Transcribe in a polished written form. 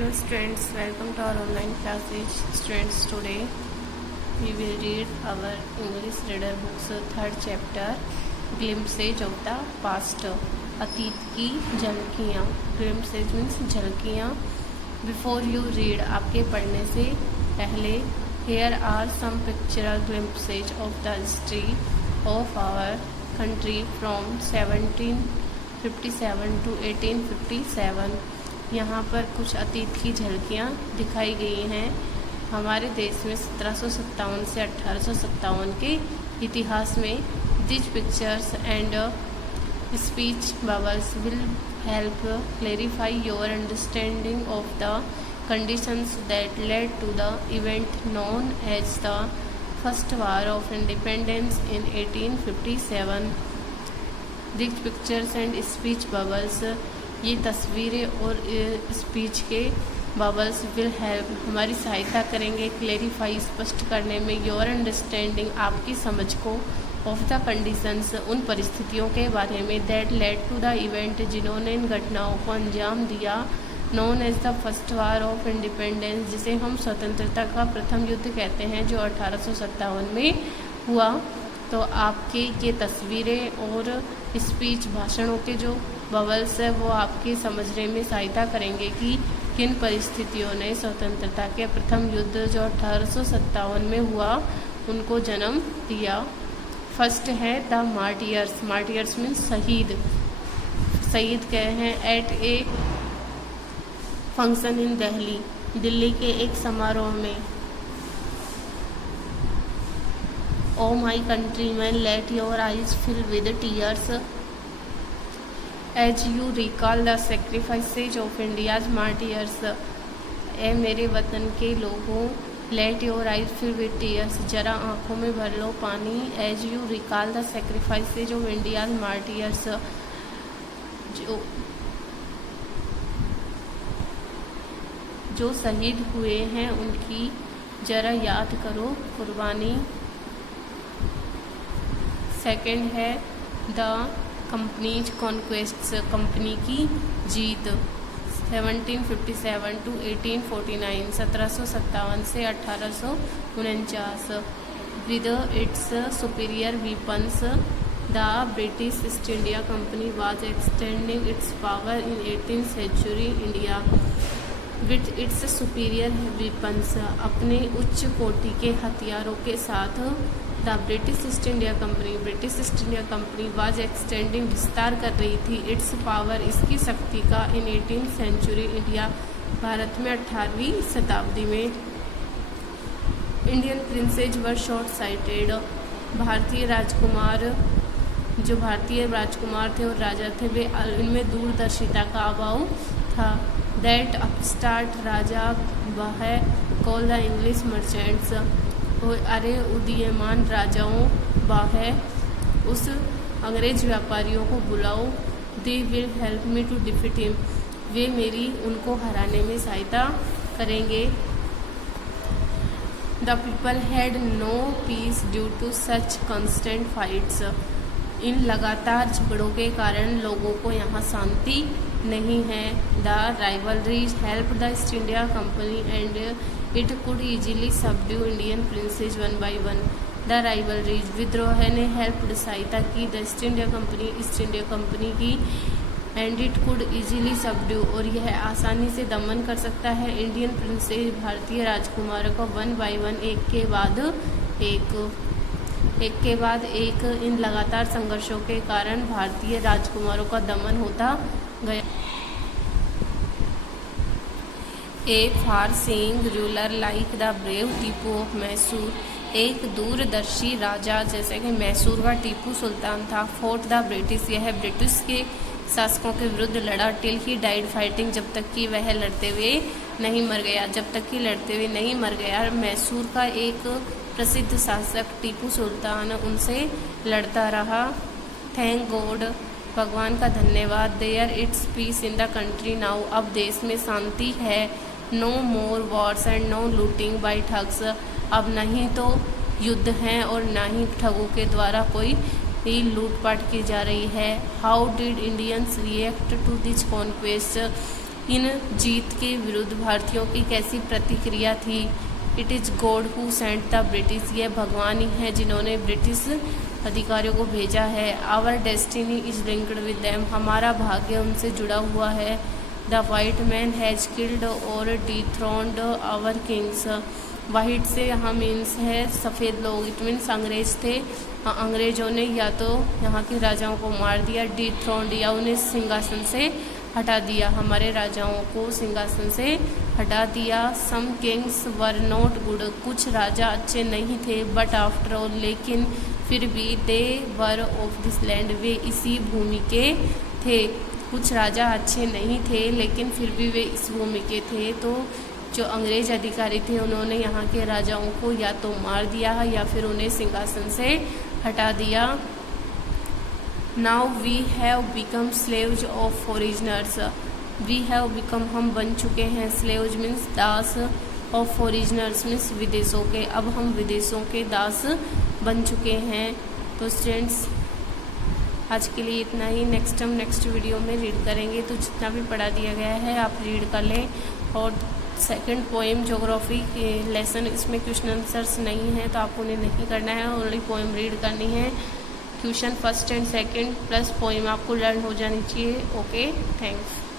Hello students, welcome to our online classes. Students, today we will read our English reader books third chapter, Glimpses of the Past. अतीत की झलकियाँ. Glimpses means झलकियाँ. Before you read, आपके पढ़ने से पहले here are some pictorial glimpses of the history of our country from 1757 to 1857. यहाँ पर कुछ अतीत की झलकियाँ दिखाई गई हैं. हमारे देश में 1757 से 1857 के इतिहास में. This pictures and speech bubbles will help clarify your understanding of the conditions that led to the event known as the First War of Independence in 1857. These pictures and speech bubbles, ये तस्वीरें और speech के bubbles will help हमारी सहायता करेंगे clarify स्पष्ट करने में योर अंडरस्टैंडिंग आपकी समझ को ऑफ द कंडीशंस उन परिस्थितियों के बारे में that led to the event जिन्होंने इन घटनाओं को अंजाम दिया known as the first war of independence जिसे हम स्वतंत्रता का प्रथम युद्ध कहते हैं जो 1857 में हुआ. तो आपके ये तस्वीरें और स्पीच भाषणों के जो बबल्स है वो आपके समझने में सहायता करेंगे कि किन परिस्थितियों ने स्वतंत्रता के प्रथम युद्ध जो 1857 में हुआ उनको जन्म दिया. फर्स्ट है द मार्टियर्स. मार्टियर्स मीन्स शहीद. शहीद कहे हैं at a function in Delhi. Delhi के एक समारोह में. O my countryman let your eyes fill with tears as you recall the sacrifices of India's martyrs. ए मेरे वतन के लोगों let your eyes fill with tears जरा आँखों में भर लो पानी. As you recall the sacrifices of India's martyrs जो शहीद हुए हैं उनकी जरा याद करो कुर्बानी. सेकंड है द कंपनीज कॉन्क्वेस्ट्स. कंपनी की जीत 1757 टू 1849. 1757 से 1849. With its superior weapons the British East India Company was extending its power in 18th century India. With its superior weapons अपने उच्च कोटि के हथियारों के साथ the British East India Company was extending विस्तार कर रही थी इट्स पावर इसकी शक्ति का इन 18th century इंडिया भारत में 18वीं शताब्दी में. इंडियन प्रिंसेज वर शॉर्ट साइटेड. भारतीय राजकुमार थे और राजा थे वे इनमें दूरदर्शिता का अभाव था. दैट अपस्टार्ट राजा वह कॉल द इंग्लिश मर्चेंट्स. अरे उदीयमान राजाओं वह उस अंग्रेज व्यापारियों को बुलाओ. They will help me to defeat him. वे मेरी उनको हराने में सहायता करेंगे. The people had no peace due to such constant fights. इन लगातार झगड़ों के कारण लोगों को यहाँ शांति नहीं है. The rivalries help the East India Company and it could easily subdue Indian princes one by one. The rivalries विद्रोह ने हेल्प सहायता की द ईस्ट इंडिया कंपनी की and it could easily subdue और यह आसानी से दमन कर सकता है इंडियन प्रिंसेज भारतीय राजकुमारों को वन बाई वन एक के बाद एक. इन लगातार संघर्षों के कारण भारतीय राजकुमारों का दमन होता गया. A far seeing ruler like the brave Tipu of Mysore. एक दूरदर्शी राजा जैसे कि मैसूर का टीपू सुल्तान था. Fort the British. यह ब्रिटिश के शासकों के विरुद्ध लड़ा. Till he died fighting. जब तक कि वह लड़ते हुए नहीं मर गया. मैसूर का एक प्रसिद्ध शासक टीपू सुल्तान उनसे लड़ता रहा. Thank God. भगवान का धन्यवाद. There it's peace in the country now. अब देश में शांति है. No more wars and no looting by thugs. अब नहीं तो युद्ध हैं और ना ही ठगों के द्वारा कोई लूटपाट की जा रही है. How did Indians react to this conquest. इन जीत के विरुद्ध भारतीयों की कैसी प्रतिक्रिया थी। It is God who sent the British, यह भगवान ही है जिन्होंने ब्रिटिश अधिकारियों को भेजा है। Our destiny is linked with them, हमारा भाग्य उनसे जुड़ा हुआ है। The white man has killed और डिथ्रोन्ड आवर किंग्स, वाइट से यहाँ मीन्स है सफ़ेद लोग, इट मीन्स अंग्रेज थे। अंग्रेज़ों ने या तो यहाँ के राजाओं को मार दिया, डिथ्रोन्ड या उन्हें सिंहासन से हटा दिया, हमारे राजाओं को सिंहासन से हटा दिया। सम किंग्स वर नॉट गुड, कुछ राजा अच्छे नहीं थे। बट आफ्टर ऑल, लेकिन फिर भी दे वर ऑफ दिस लैंड, वे इसी भूमि के थे। कुछ राजा अच्छे नहीं थे लेकिन फिर भी वे इस भूमि के थे। तो जो अंग्रेज अधिकारी थे उन्होंने यहाँ के राजाओं को या तो मार दिया या फिर उन्हें सिंहासन से हटा दिया। Now we have become slaves of foreigners, we have become हम बन चुके हैं, स्लेव्स मीन्स दास, ऑफ फॉरिजनर्स मीन्स विदेशों के, अब हम विदेशों के दास बन चुके हैं। तो स्टूडेंट्स आज के लिए इतना ही, नेक्स्ट वीडियो में रीड करेंगे। तो जितना भी पढ़ा दिया गया है आप रीड कर लें। और सेकंड पोएम ज्योग्राफी के लेसन, इसमें क्वेश्चन आंसर्स नहीं है तो आपको उन्हें नहीं करना है, ओनली पोएम रीड करनी है। Question first and second plus poem आपको लर्न हो जानी चाहिए। Okay, thanks.